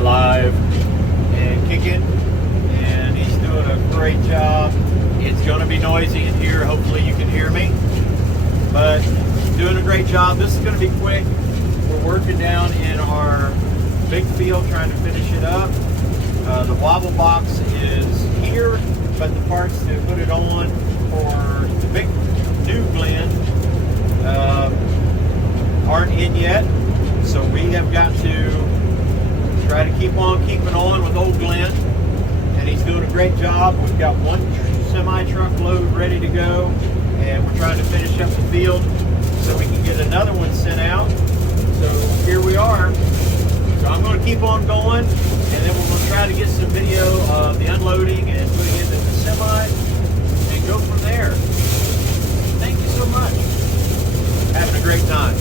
alive and kicking, and he's doing a great job. It's going to be noisy in here. Hopefully you can hear me, but doing a great job. This is going to be quick. We're working down in our big field trying to finish it up. The wobble box is here, but the parts to put it on for the big new Glen aren't in yet. So we have got to try to keep on keeping on with old Glen, and he's doing a great job. We've got one semi-truck load ready to go, and we're trying to finish up the field so we can get another one sent out. So here we are. So I'm going to keep on going, and then we're going to try to get some video of the unloading and putting it in the semi and go from there. Thank you so much. Having a great time.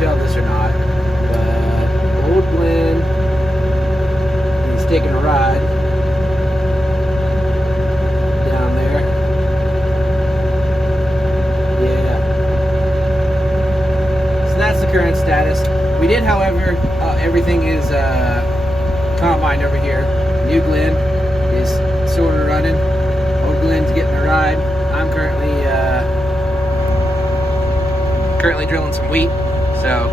Tell this or not, but old Glen, he's taking a ride down there. Yeah. So that's the current status. We did, however, everything is combined over here. New Glen is sort of running. Old Glen's getting a ride. I'm currently drilling some wheat. So,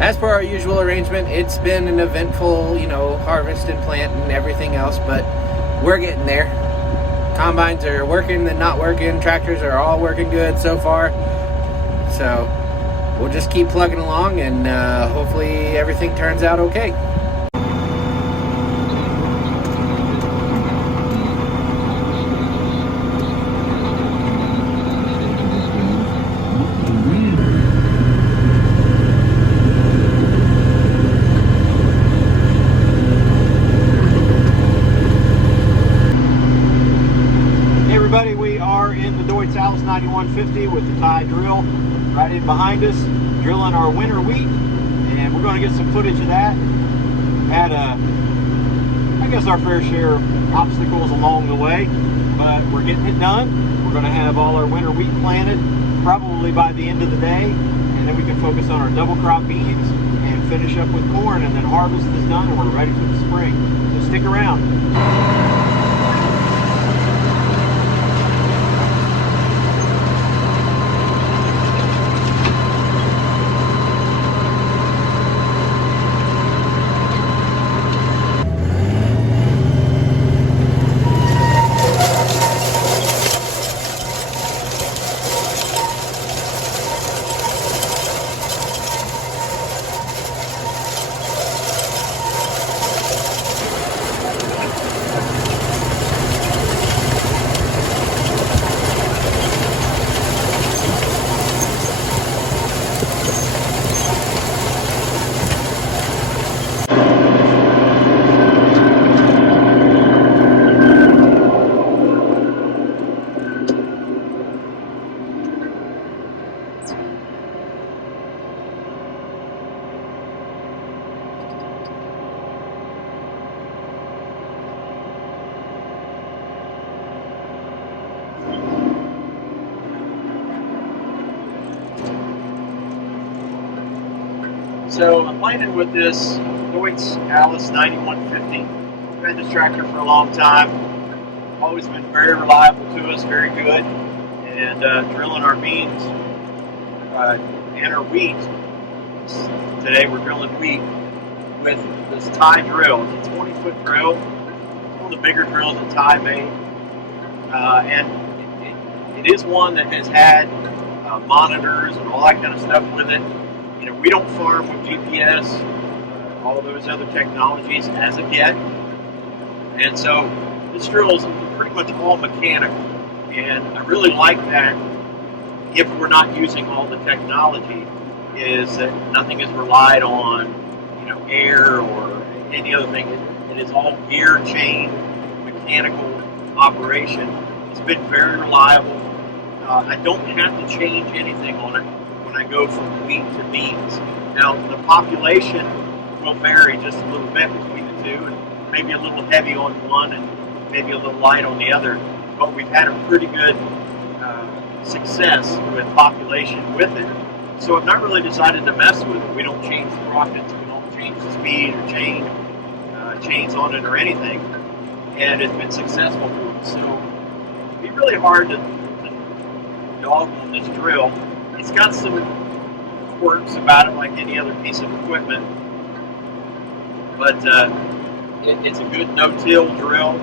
as per our usual arrangement, it's been an eventful, harvest and plant and everything else, but we're getting there. Combines are working and not working. Tractors are all working good so far. So, we'll just keep plugging along, and hopefully everything turns out okay. We are in the DEUTZ-ALLIS 9150 with the tie drill right in behind us, drilling our winter wheat, and we're going to get some footage of that. Had I guess our fair share of obstacles along the way, but we're getting it done. We're going to have all our winter wheat planted probably by the end of the day, and then we can focus on our double crop beans and finish up with corn, and then harvest is done and we're ready for the spring. So stick around. So I'm planning with this DEUTZ-ALLIS 9150. I've had this tractor for a long time. Always been very reliable to us, very good. And drilling our beans and our wheat. Today we're drilling wheat with this tie drill. It's a 20-foot drill. It's one of the bigger drills that Ty made. And it is one that has had monitors and all that kind of stuff with it. You know, we don't farm with GPS, all those other technologies as of yet. And so this drill is pretty much all mechanical. And I really like that if we're not using all the technology, is that nothing is relied on, you know, air or any other thing. It is all gear chain, mechanical operation. It's been very reliable. I don't have to change anything on it when I go from wheat to beans. Now, the population will vary just a little bit between the two, and maybe a little heavy on one and maybe a little light on the other, but we've had a pretty good success with population with it. So I've not really decided to mess with it. We don't change the sprockets, we don't change the speed or chains on it or anything, and it's been successful for us. So it'd be really hard to dog on this drill. It's got some quirks about it like any other piece of equipment, but it's a good no-till drill.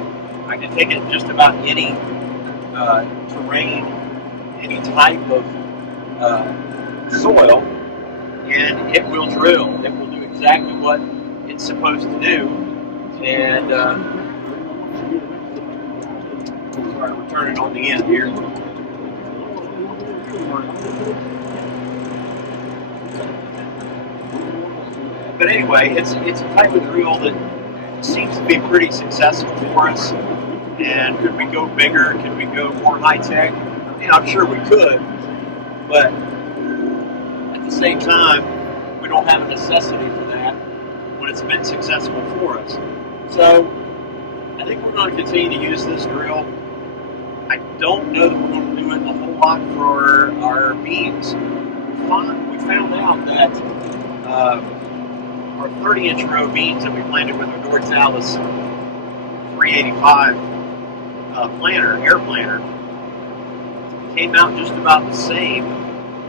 I can take it just about any terrain, any type of soil, and it will drill. It will do exactly what it's supposed to do. And sorry, we're turning on the end here. But anyway, it's a type of drill that seems to be pretty successful for us. And could we go bigger? Could we go more high-tech? Yeah, I'm sure we could, but at the same time, we don't have a necessity for that when it's been successful for us. So I think we're going to continue to use this drill. I don't know that we're going to do it a whole lot for our beans. We found out that our 30-inch row beans that we planted with our DEUTZ-ALLIS 385 air planter, came out just about the same,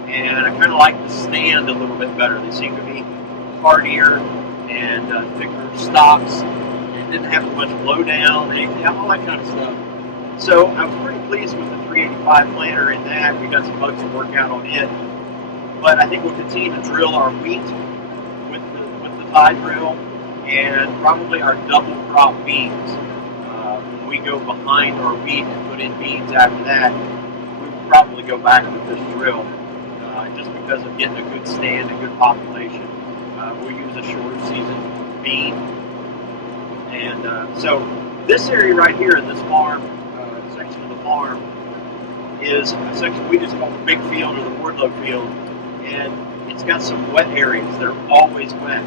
and I kind of like the stand a little bit better. They seem to be hardier and thicker stalks, and didn't have as much blowdown, anything, all that kind of stuff. So I was pretty pleased with the 385 planter in that. We got some bugs to work out on it, but I think we'll continue to drill our wheat with the tie drill, and probably our double crop beans. When we go behind our wheat and put in beans after that, we will probably go back with this drill, just because of getting a good stand, a good population. We'll use a shorter season bean. And so this area right here in this farm, section of the farm, is a section we just call the big field or the Wardlow field, and it's got some wet areas that are always wet.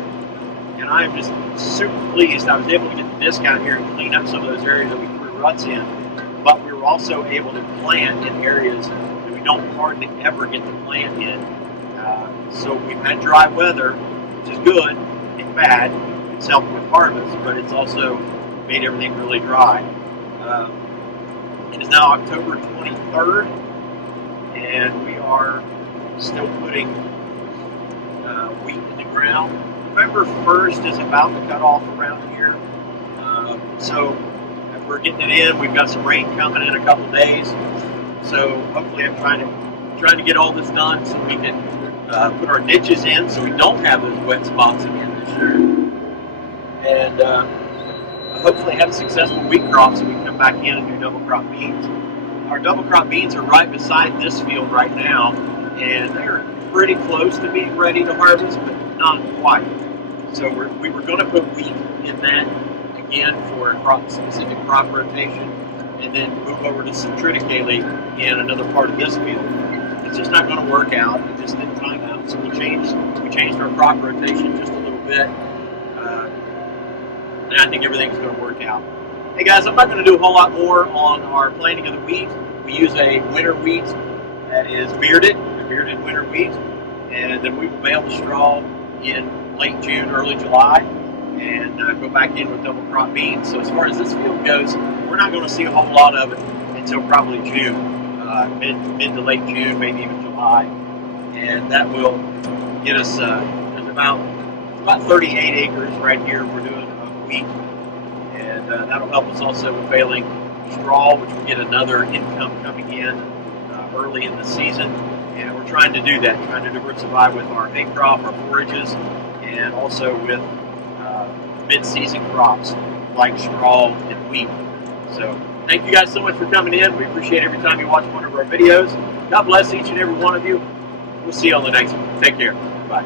And I am just super pleased I was able to get the disc out here and clean up some of those areas that we threw ruts in, but we were also able to plant in areas that we don't hardly ever get to plant in. So we've had dry weather, which is good and bad. It's helped with harvest, but it's also made everything really dry. It is now October 23rd, and we are still putting wheat in the ground. November 1st is about the cutoff around here. So we're getting it in. We've got some rain coming in a couple days. So hopefully I'm trying to get all this done so we can put our ditches in so we don't have those wet spots again this year. And hopefully have a successful wheat crop so we can come back in and do double crop beans. Our double crop beans are right beside this field right now, and they're pretty close to being ready to harvest, but not quite. So we were going to put wheat in that again for a specific crop rotation, and then move over to some triticale in another part of this field. It's just not going to work out. It just didn't time out. So we changed our crop rotation just a little bit, and I think everything's going to work out. Hey guys, I'm not going to do a whole lot more on our planting of the wheat. We use a winter wheat that is bearded winter wheat, and then we will bale the straw in late June, early July, and go back in with double crop beans. So as far as this field goes, we're not going to see a whole lot of it until probably June, mid to late June, maybe even July, and that will get us. There's about 38 acres right here. We're doing wheat, and that'll help us also with baling straw, which will get another income coming in early in the season. And we're trying to do that, trying to diversify with our hay crop, our forages, and also with mid-season crops like straw and wheat. So thank you guys so much for coming in. We appreciate every time you watch one of our videos. God bless each and every one of you. We'll see you on the next one. Take care. Bye.